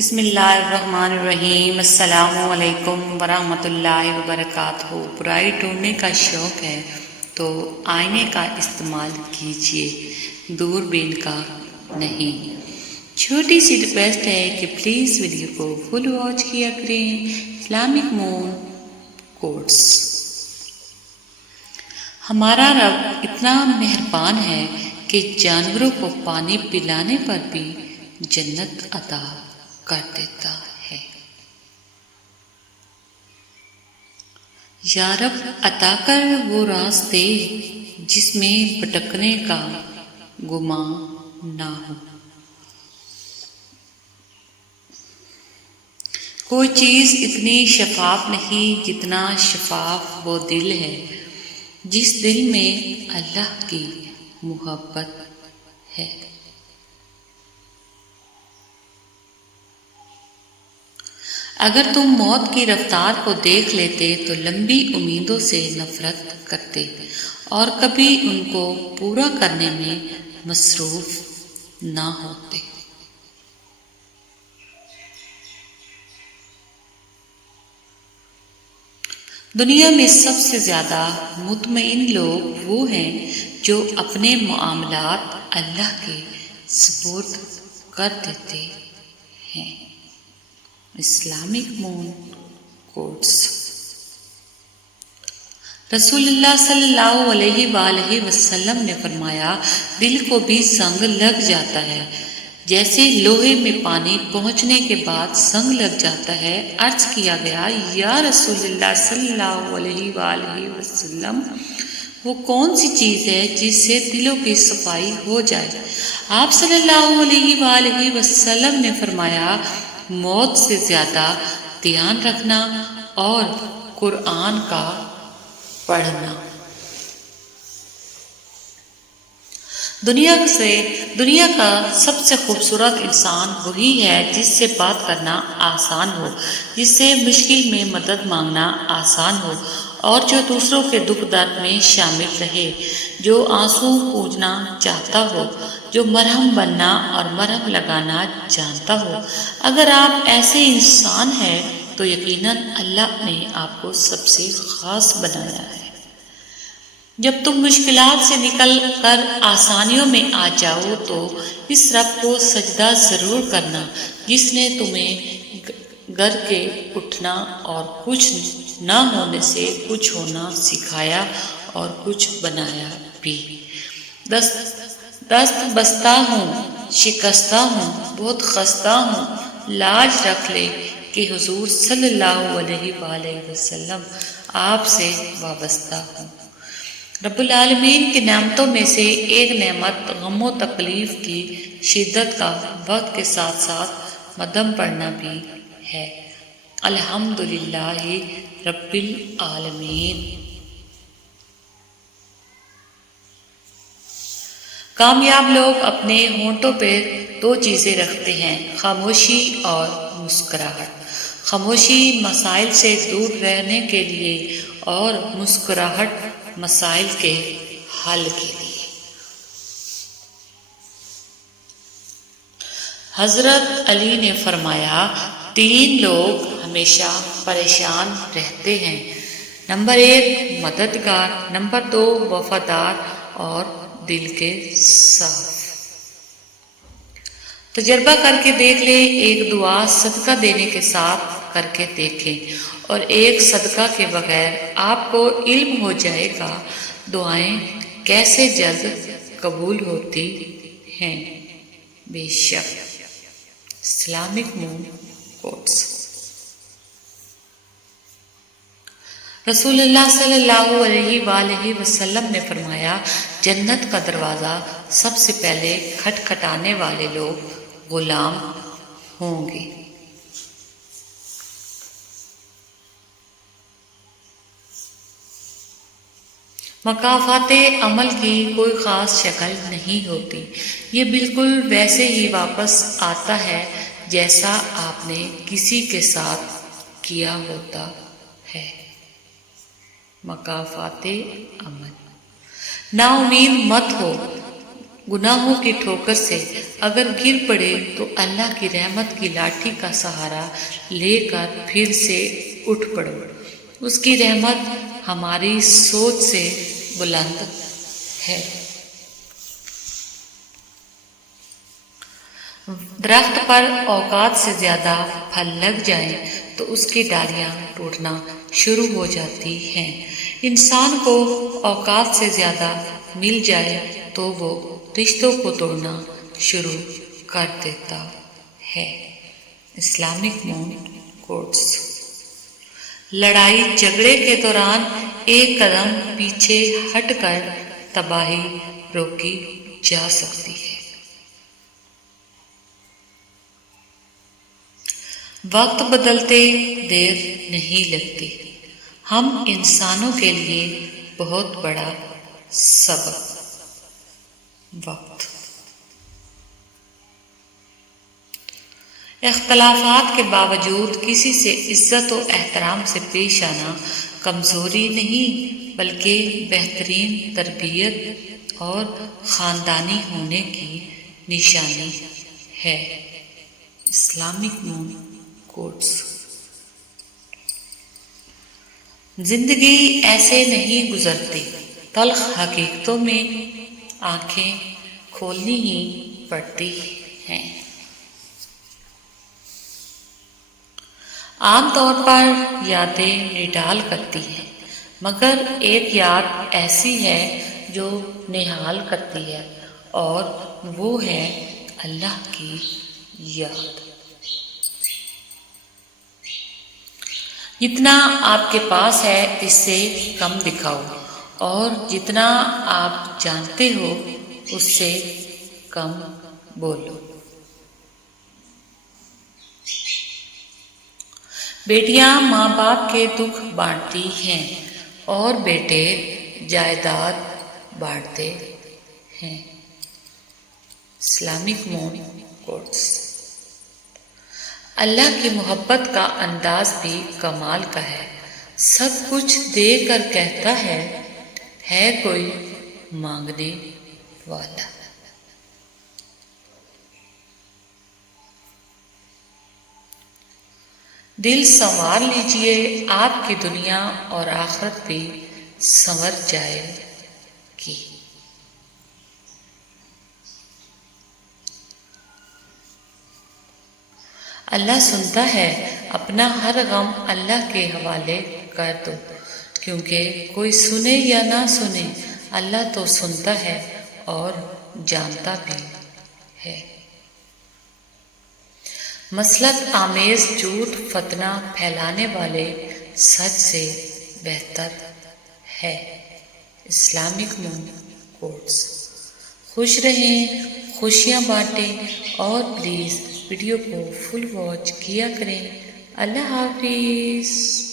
بسم اللہ الرحمن الرحیم۔ السلام علیکم ورحمۃ اللہ وبرکاتہ۔ برائی ڈھونڈنے کا شوق ہے تو آئینے کا استعمال کیجیے، دوربین کا نہیں۔ چھوٹی سی ریکویسٹ ہے کہ پلیز ویڈیو کو فل واچ کیا کریں۔ اسلامک مون کوٹس۔ ہمارا رب اتنا مہربان ہے کہ جانوروں کو پانی پلانے پر بھی جنت عطا کر دیتا ہے۔ یا رب عطا کر وہ راستے جس میں بھٹکنے کا گمان نہ ہو۔ کوئی چیز اتنی شفاف نہیں جتنا شفاف وہ دل ہے جس دل میں اللہ کی محبت ہے۔ اگر تم موت کی رفتار کو دیکھ لیتے تو لمبی امیدوں سے نفرت کرتے اور کبھی ان کو پورا کرنے میں مصروف نہ ہوتے۔ دنیا میں سب سے زیادہ مطمئن لوگ وہ ہیں جو اپنے معاملات اللہ کے سپرد کر دیتے ہیں۔ اسلامک مون کوٹس۔ رسول اللہ صلی اللہ علیہ وآلہ وسلم نے فرمایا، دل کو بھی زنگ لگ جاتا ہے جیسے لوہے میں پانی پہنچنے کے بعد زنگ لگ جاتا ہے۔ عرض کیا گیا، یا رسول اللہ صلی اللہ علیہ وآلہ وسلم، وہ کون سی چیز ہے جس سے دلوں کی صفائی ہو جائے؟ آپ صلی اللہ علیہ وآلہ وسلم نے فرمایا، موت سے زیادہ دھیان رکھنا اور قرآن کا پڑھنا۔ دنیا کا سب سے خوبصورت انسان وہی ہے جس سے بات کرنا آسان ہو، جس سے مشکل میں مدد مانگنا آسان ہو اور جو دوسروں کے دکھ درد میں شامل رہے، جو آنسو پوجنا چاہتا ہو، جو مرہم بننا اور مرہم لگانا جانتا ہو۔ اگر آپ ایسے انسان ہیں تو یقیناً اللہ نے آپ کو سب سے خاص بنایا ہے۔ جب تم مشکلات سے نکل کر آسانیوں میں آ جاؤ تو اس رب کو سجدہ ضرور کرنا جس نے تمہیں گر کے اٹھنا اور کچھ نہ ہونے سے کچھ ہونا سکھایا اور کچھ بنایا بھی۔ دست بستہ ہوں، شکستہ ہوں، بہت خستہ ہوں، لاج رکھ لے کہ حضور صلی اللہ علیہ وآلہ وسلم آپ سے وابستہ ہوں۔ رب العالمین کی نعمتوں میں سے ایک نعمت غم و تکلیف کی شدت کا وقت کے ساتھ ساتھ مدھم پڑھنا بھی ہے۔ الحمدللہ رب العالمین۔ کامیاب لوگ اپنے ہونٹوں پہ دو چیزیں رکھتے ہیں، خاموشی اور مسکراہٹ۔ خاموشی مسائل سے دور رہنے کے لیے اور مسکراہٹ مسائل کے حل کے لیے۔ حضرت علی نے فرمایا، تین لوگ ہمیشہ پریشان رہتے ہیں، نمبر 1 مددگار، نمبر 2 وفادار اور دل کے صاف۔ تجربہ کر کے دیکھ لیں، ایک دعا صدقہ دینے کے ساتھ کر کے دیکھیں اور ایک صدقہ کے بغیر آپ کو علم ہو جائے گا دعائیں کیسے جلد قبول ہوتی ہیں۔ بے شک۔ اسلامک مون کوٹس۔ رسول اللہ صلی اللہ علیہ وآلہ وسلم نے فرمایا، جنت کا دروازہ سب سے پہلے کھٹکھٹانے والے لوگ غلام ہوں گے۔ مکافات عمل کی کوئی خاص شکل نہیں ہوتی، یہ بالکل ویسے ہی واپس آتا ہے جیسا آپ نے کسی کے ساتھ کیا ہوتا ہے۔ مکافات عمل۔ نا امید مت ہو، گناہوں کی ٹھوکر سے اگر گر پڑے تو اللہ کی رحمت کی لاٹھی کا سہارا لے کر پھر سے اٹھ پڑو۔ اس کی رحمت ہماری سوچ سے بلند ہے۔ درخت پر اوقات سے زیادہ پھل لگ جائیں تو اس کی ڈالیاں ٹوٹنا شروع ہو جاتی ہیں۔ انسان کو اوقات سے زیادہ مل جائے تو وہ رشتوں کو توڑنا شروع کر دیتا ہے۔ اسلامک مون کوٹس۔ لڑائی جھگڑے کے دوران ایک قدم پیچھے ہٹ کر تباہی روکی جا سکتی ہے۔ وقت بدلتے دیر نہیں لگتی۔ ہم انسانوں کے لیے بہت بڑا سبق۔ وقت۔ اختلافات کے باوجود کسی سے عزت و احترام سے پیش آنا کمزوری نہیں بلکہ بہترین تربیت اور خاندانی ہونے کی نشانی ہے۔ اسلامک مون کوٹس۔ زندگی ایسے نہیں گزرتی، تلخ حقیقتوں میں آنکھیں کھولنی ہی پڑتی ہیں۔ عام طور پر یادیں نڈال کرتی ہیں، مگر ایک یاد ایسی ہے جو نہال کرتی ہے اور وہ ہے اللہ کی یاد۔ جتنا آپ کے پاس ہے اس سے کم دکھاؤ اور جتنا آپ جانتے ہو اس سے کم بولو۔ بیٹیاں ماں باپ کے دکھ بانٹتی ہیں اور بیٹے جائیداد بانٹتے ہیں۔ اسلامک مون کوٹس۔ اللہ کی محبت کا انداز بھی کمال کا ہے، سب کچھ دے کر کہتا ہے کوئی مانگنے والا۔ دل سنوار لیجئے، آپ کی دنیا اور آخرت بھی سنور جائے گی۔ اللہ سنتا ہے، اپنا ہر غم اللہ کے حوالے کر دو، کیونکہ کوئی سنے یا نہ سنے اللہ تو سنتا ہے اور جانتا بھی ہے۔ مصلحت آمیز جھوٹ فتنہ پھیلانے والے سچ سے بہتر ہے۔ اسلامک مون کوٹس۔ خوش رہیں، خوشیاں بانٹیں اور پلیز ویڈیو کو فل واچ کیا کریں۔ اللہ حافظ۔